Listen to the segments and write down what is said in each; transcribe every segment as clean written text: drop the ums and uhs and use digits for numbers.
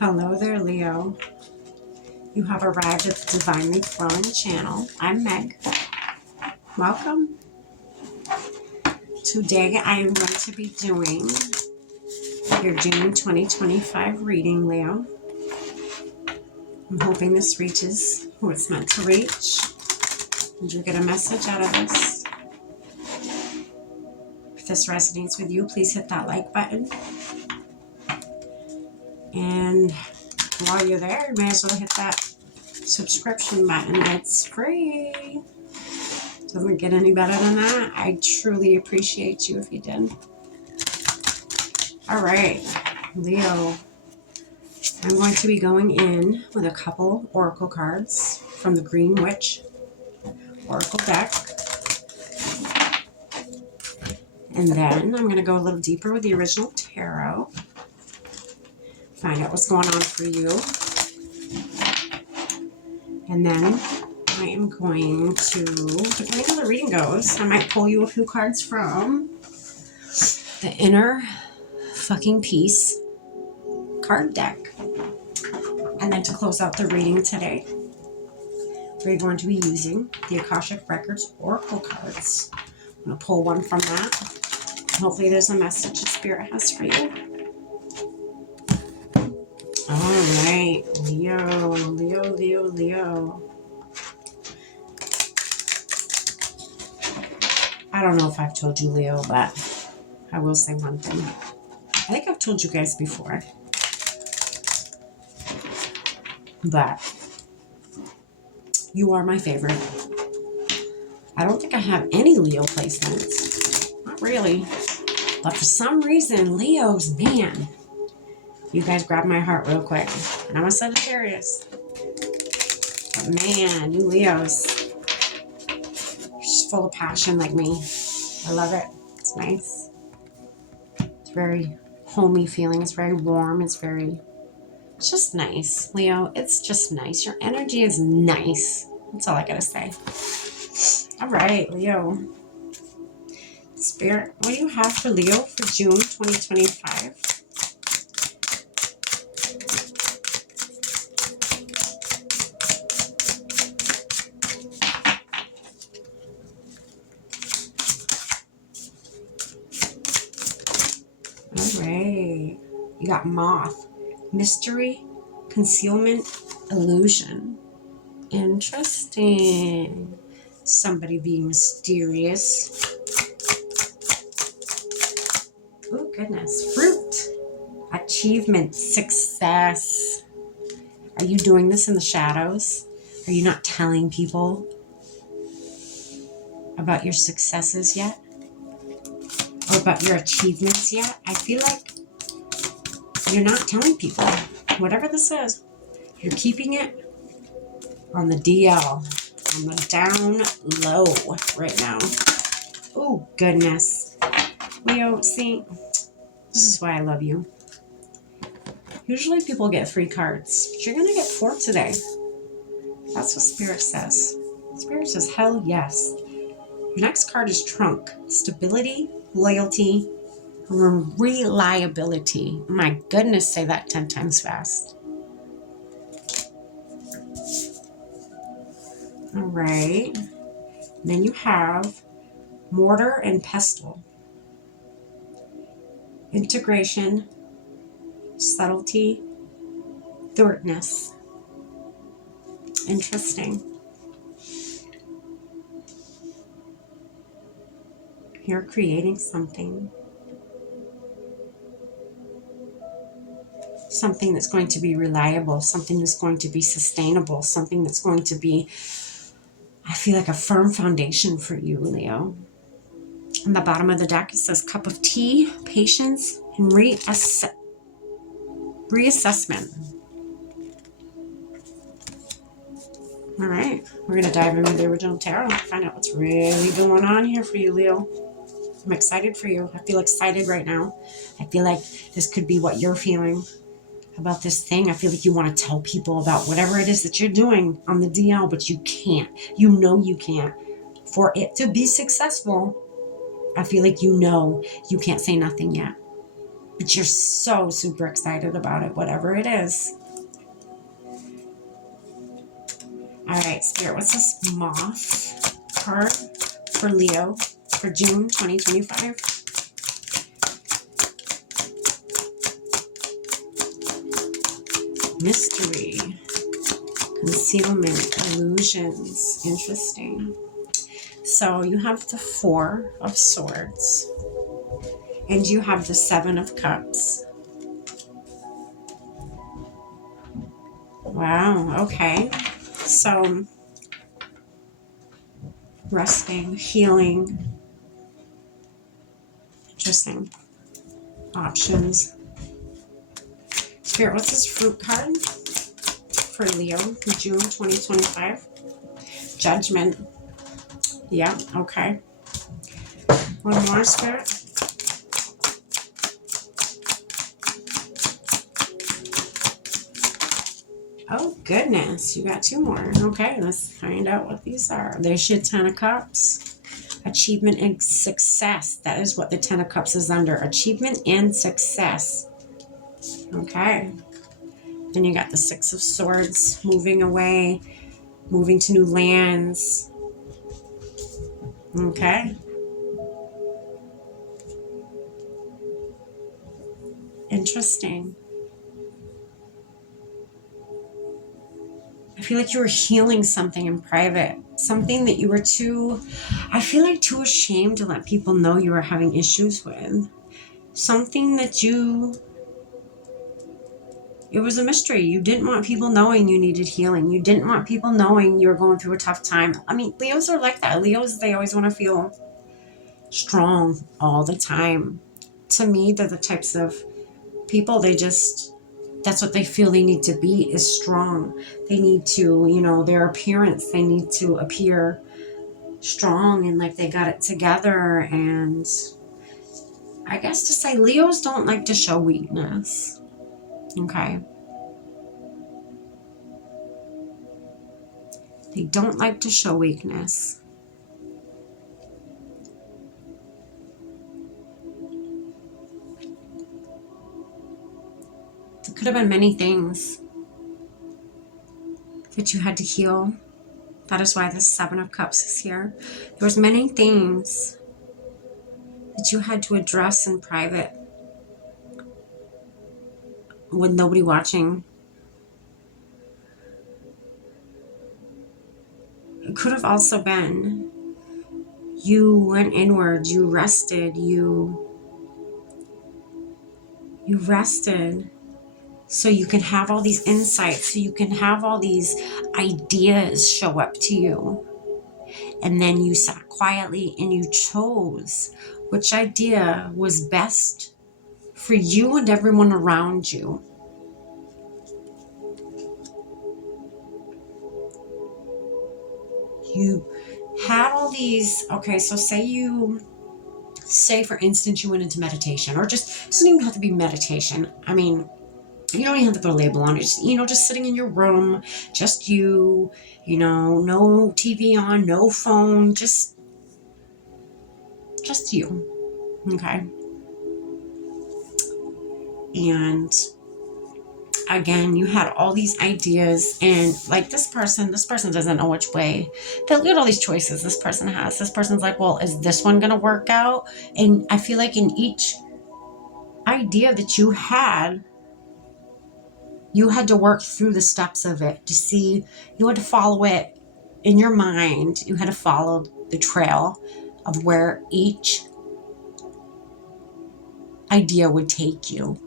Hello there, Leo. You have arrived at the Divinely Flowing channel. I'm Meg. Welcome. Today I am going to be doing your June 2025 reading, Leo. I'm hoping this reaches who it's meant to reach. And you get a message out of this. If this resonates with you, please hit that like button. And while you're there, you may as well hit that subscription button. It's free. Doesn't get any better than that. I truly appreciate you if you did. All right, Leo, I'm going to be going in with a couple oracle cards from the Green Witch Oracle deck. And then I'm going to go a little deeper with the original tarot. Find out what's going on for you. And then I am going to, depending on how the reading goes, I might pull you a few cards from the Inner Fucking Peace card deck. And then to close out the reading today, we're going to be using the Akashic Records Oracle cards. I'm going to pull one from that. Hopefully there's a message that Spirit has for you. All right, Leo. I don't know if I've told you, Leo, but I will say one thing. I think I've told you guys before. But you are my favorite. I don't think I have any Leo placements. Not really. But for some reason, Leos, man, you guys grab my heart real quick. And I'm a Sagittarius. But man, you Leos, you're just full of passion like me. I love it. It's nice. It's very homey feeling. It's very warm. It's just nice. Leo, it's just nice. Your energy is nice. That's all I gotta say. All right, Leo. Spirit, what do you have for Leo for June 2025? All right. You got Moth. Mystery, concealment, illusion. Interesting. Somebody being mysterious. Oh, goodness. Fruit. Achievement. Success. Are you doing this in the shadows? Are you not telling people about your successes yet? Or about your achievements yet? I feel like you're not telling people. Whatever this is, you're keeping it on the DL, on the down low right now. Oh, goodness. Leo, see, this is why I love you. Usually people get free cards, but you're going to get 4 today. That's what Spirit says. Spirit says, hell yes. Your next card is Trunk. Stability, loyalty, reliability. My goodness, say that 10 times fast. All right. Then you have Mortar and Pestle. Integration, subtlety, thirdness. Interesting. You're creating something. Something that's going to be reliable, something that's going to be sustainable, something that's going to be, I feel like, a firm foundation for you, Leo. On the bottom of the deck, it says cup of tea, patience, and reassessment. All right, we're going to dive into the original tarot and find out what's really going on here for you, Leo. I'm excited for you. I feel excited right now. I feel like this could be what you're feeling about this thing. I feel like you want to tell people about whatever it is that you're doing on the DL, but you can't. You know you can't. For it to be successful, I feel like you know you can't say nothing yet. but you're so super excited about it, whatever it is. All right, Spirit, what's this moth card for Leo for June 2025? Mystery, concealment, illusions. Interesting. So you have the Four of Swords and you have the Seven of Cups. Wow, okay. So resting, healing. Interesting. Options. Spirit, what's this fruit card for Leo in June 2025? Judgment. Yeah, okay. One more, Spirit. Oh, goodness. You got two more. Okay, let's find out what these are. There's your Ten of Cups. Achievement and success. That is what the Ten of Cups is under. Achievement and success. Okay. Then you got the Six of Swords. Moving away. Moving to new lands. Okay. Interesting. I feel like you were healing something in private. Something that you were I feel like too ashamed to let people know you were having issues with. Something that it was a mystery. You didn't want people knowing you needed healing. You didn't want people knowing you were going through a tough time. I mean, Leos are like that. Leos, they always want to feel strong all the time. To me, they're the types of people, that's what they feel they need to be, is strong. They need to, their appearance, they need to appear strong and like they got it together. And I guess to say Leos don't like to show weakness. Okay. They don't like to show weakness. There could have been many things that you had to heal. That is why the Seven of Cups is here. There was many things that you had to address in private with nobody watching. It could have also been you went inward, you rested, you rested so you can have all these insights, so you can have all these ideas show up to you. And then you sat quietly and you chose which idea was best for you and everyone around you. You had all these, okay, so say for instance you went into meditation, or just, it doesn't even have to be meditation. I mean, you don't even have to put a label on it. Just sitting in your room, just you, no TV on, no phone, just you. Okay. And again, you had all these ideas, and like this person doesn't know which way. They look at all these choices this person has. This person's like, well, is this one going to work out? And I feel like in each idea that you had to work through the steps of it to see, you had to follow it in your mind. You had to follow the trail of where each idea would take you.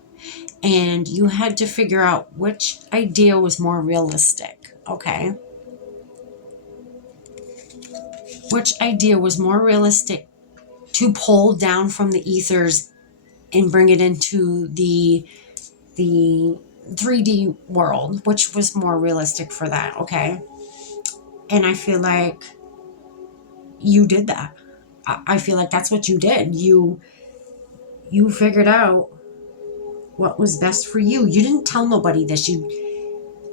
And you had to figure out which idea was more realistic, okay? Which idea was more realistic to pull down from the ethers and bring it into the 3D world, which was more realistic for that, okay? And I feel like you did that. I feel like that's what you did. You figured out what was best for you. You didn't tell nobody this.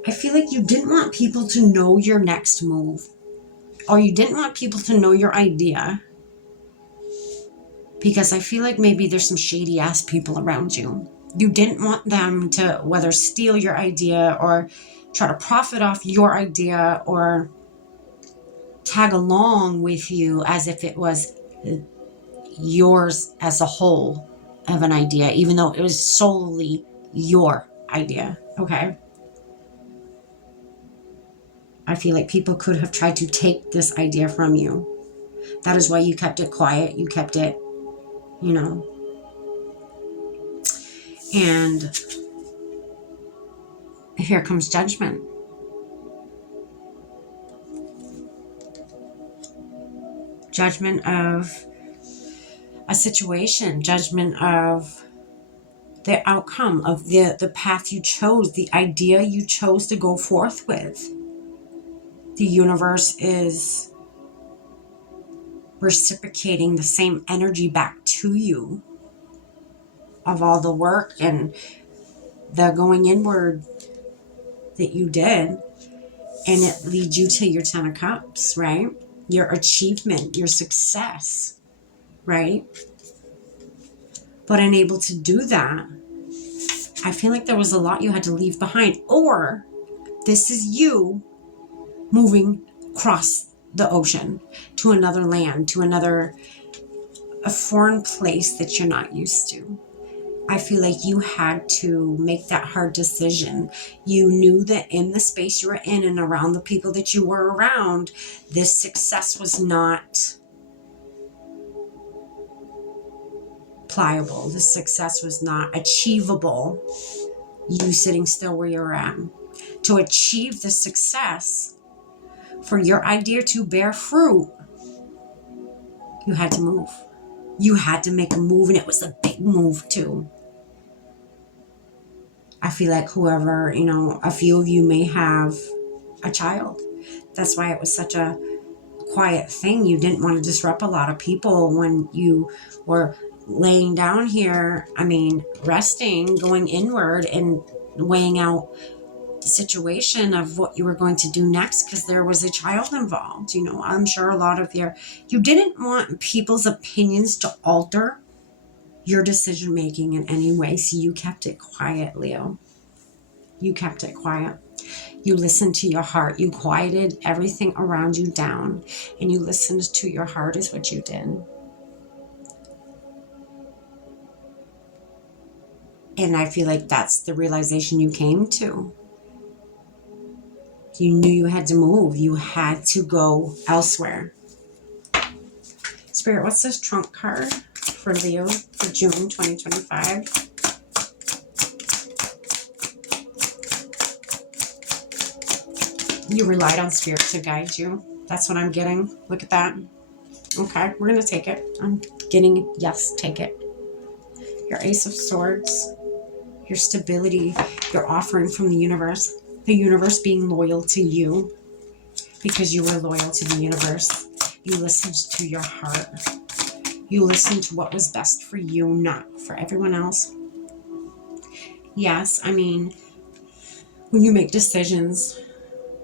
I feel like you didn't want people to know your next move, or you didn't want people to know your idea, because I feel like maybe there's some shady ass people around you. You didn't want them to whether steal your idea or try to profit off your idea or tag along with you as if it was yours as a whole of an idea, even though it was solely your idea. Okay. I feel like people could have tried to take this idea from you. That is why you kept it quiet. You kept it, you know. And here comes judgment. Judgment of a situation, judgment of the outcome of the path you chose, the idea you chose to go forth with. The universe is reciprocating the same energy back to you of all the work and the going inward that you did, and it leads you to your 10 of cups, right? Your achievement, your success, right? But unable to do that, I feel like there was a lot you had to leave behind, or this is you moving across the ocean to another land, to a foreign place that you're not used to. I feel like you had to make that hard decision. You knew that in the space you were in and around the people that you were around, this success was not pliable. This success was not achievable. You sitting still where you're at. To achieve the success, for your idea to bear fruit, you had to move. You had to make a move, and it was a big move too. I feel like whoever, a few of you may have a child. That's why it was such a quiet thing. You didn't want to disrupt a lot of people when you were laying down here, resting, going inward and weighing out the situation of what you were going to do next, because there was a child involved. I'm sure a lot of you didn't want people's opinions to alter your decision making in any way, so you kept it quiet, Leo. You kept it quiet. You listened to your heart. You quieted everything around you down, and you listened to your heart is what you did. And I feel like that's the realization you came to. You knew you had to move. You had to go elsewhere. Spirit, what's this trump card for Leo for June 2025? You relied on Spirit to guide you. That's what I'm getting. Look at that. Okay, we're going to take it. I'm getting, yes, take it. Your Ace of Swords, your stability, your offering from the universe being loyal to you because you were loyal to the universe. You listened to your heart. You listened to what was best for you, not for everyone else. Yes, when you make decisions,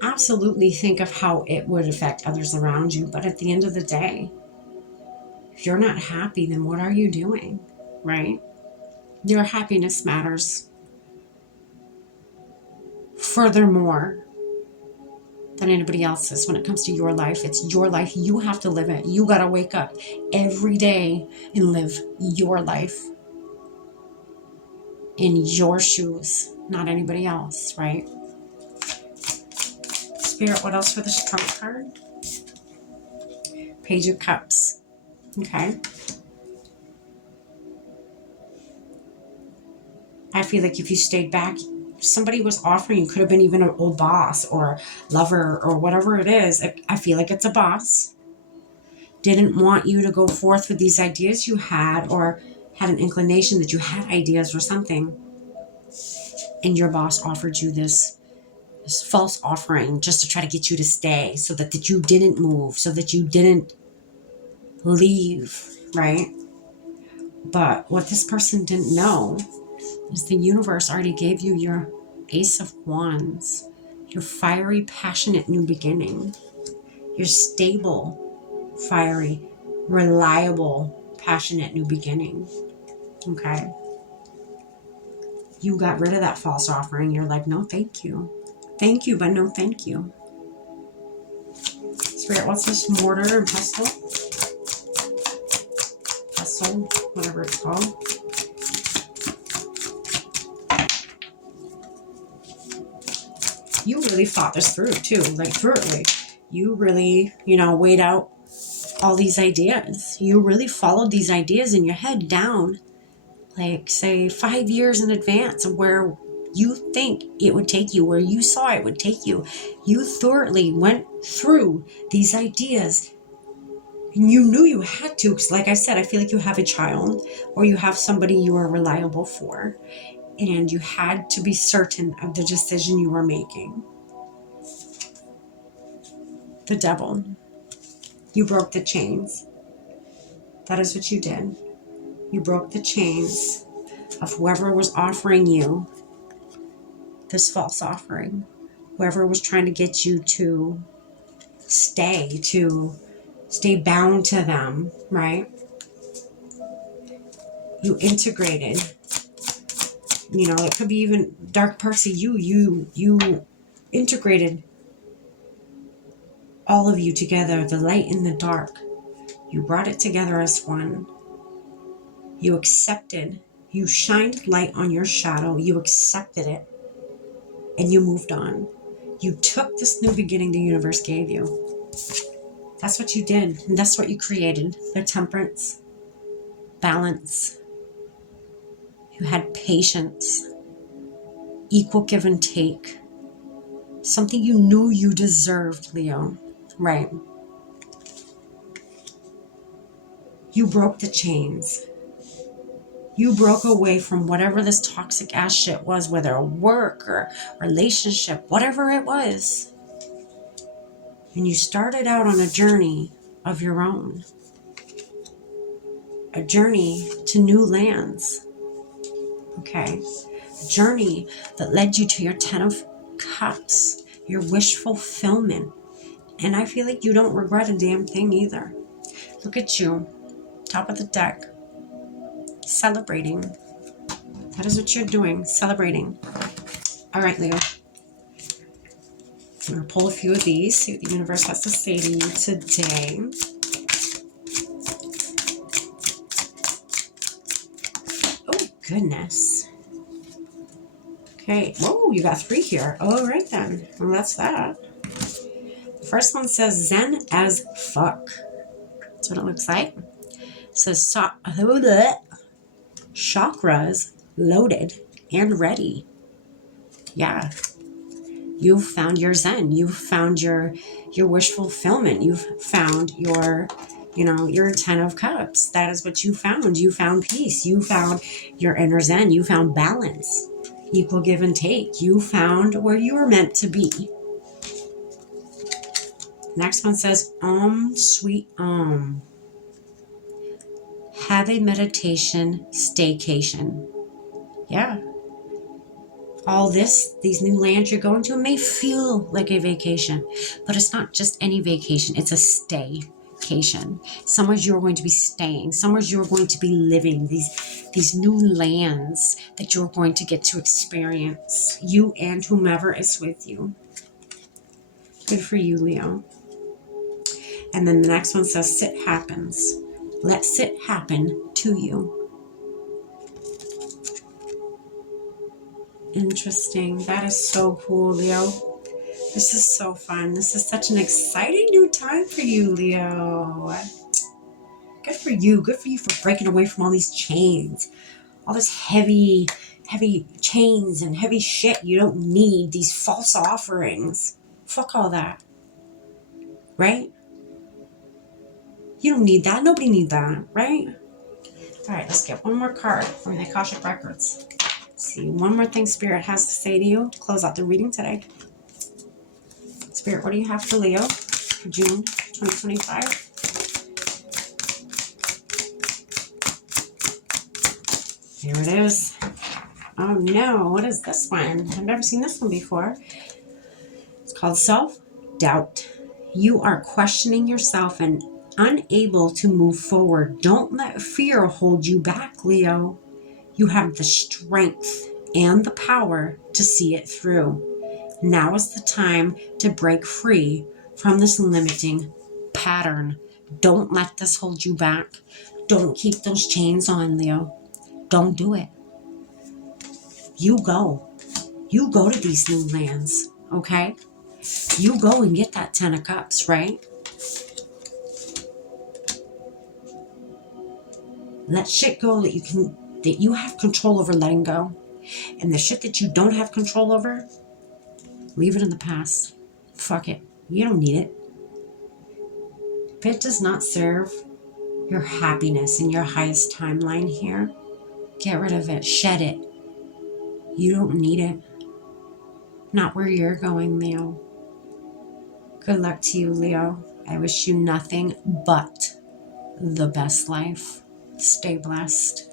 absolutely think of how it would affect others around you. But at the end of the day, if you're not happy, then what are you doing, right? Your happiness matters. Furthermore, than anybody else's when it comes to your life. It's your life. You have to live it. You got to wake up every day and live your life in your shoes, not anybody else, right? Spirit, what else for this trump card? Page of Cups. Okay. I feel like if you stayed back, somebody was offering you, could have been even an old boss or lover or whatever it is. I feel like it's a boss. Didn't want you to go forth with these ideas you had, or had an inclination that you had ideas or something. And your boss offered you this false offering just to try to get you to stay, so that you didn't move, so that you didn't leave, right? But what this person didn't know is the universe already gave you your Ace of Wands, your fiery, passionate new beginning, your stable, fiery, reliable, passionate new beginning. Okay. You got rid of that false offering. You're like, no, thank you. Thank you, but no, thank you. Spirit, what's this? Mortar and pestle? Pestle, whatever it's called. You really thought this through, too. Like, thoroughly. You really, weighed out all these ideas. You really followed these ideas in your head down, like, say, 5 years in advance of where you think it would take you, where you saw it would take you. You thoroughly went through these ideas, and you knew you had to, because like I said, I feel like you have a child, or you have somebody you are reliable for, and you had to be certain of the decision you were making. The devil. You broke the chains. That is what you did. You broke the chains of whoever was offering you this false offering, whoever was trying to get you to stay bound to them, right? You integrated, it could be even dark parts of you integrated all of you together, the light and the dark. You brought it together as one. You accepted, you shined light on your shadow, you accepted it, and you moved on. You took this new beginning the universe gave you. That's what you did, and that's what you created. The temperance, balance. You had patience, equal give and take. Something you knew you deserved, Leo. Right. You broke the chains. You broke away from whatever this toxic ass shit was, whether a work or relationship, whatever it was. And you started out on a journey of your own. A journey to new lands. Okay. A journey that led you to your 10 of Cups, your wish fulfillment. And I feel like you don't regret a damn thing either. Look at you, top of the deck, celebrating. That is what you're doing, celebrating. All right, Leo. I'm going to pull a few of these, see what the universe has to say to you today. Oh, goodness. Okay. Whoa, you got 3 here. All right, then. Well, that's that. The first one says Zen as fuck. That's what it looks like. It says chakras loaded and ready. Yeah. You've found your Zen. You've found your wish fulfillment. You've found your 10 of Cups. That is what you found. You found peace. You found your inner Zen. You found balance. Equal give and take. You found where you were meant to be. Next one says, sweet have a meditation staycation. Yeah. All these new lands you're going to may feel like a vacation, but it's not just any vacation. It's a staycation. Somewhere you're going to be staying. Somewhere you're going to be living. These new lands that you're going to get to experience. You and whomever is with you. Good for you, Leo. And then the next one says, sit happens. Let sit happen to you. Interesting. That is so cool, Leo. This is so fun. This is such an exciting new time for you, Leo. Good for you. Good for you for breaking away from all these chains. All this heavy chains and heavy shit you don't need. These false offerings. Fuck all that. Right? You don't need that. Nobody needs that. Right? All right, let's get one more card from the Akashic Records. See, one more thing Spirit has to say to you to close out the reading today. Spirit, what do you have for Leo for June 2025? Here it is. Oh no, what is this one? I've never seen this one before. It's called self-doubt. You are questioning yourself and unable to move forward. Don't let fear hold you back, Leo. You have the strength and the power to see it through. Now is the time to break free from this limiting pattern. Don't let this hold you back. Don't keep those chains on, Leo. Don't do it. You go. You go to these new lands, okay? You go and get that 10 of Cups, right? Let shit go that you have control over letting go. And the shit that you don't have control over, leave it in the past. Fuck it. You don't need it. If it does not serve your happiness in your highest timeline here, get rid of it. Shed it. You don't need it. Not where you're going, Leo. Good luck to you, Leo. I wish you nothing but the best life. Stay blessed.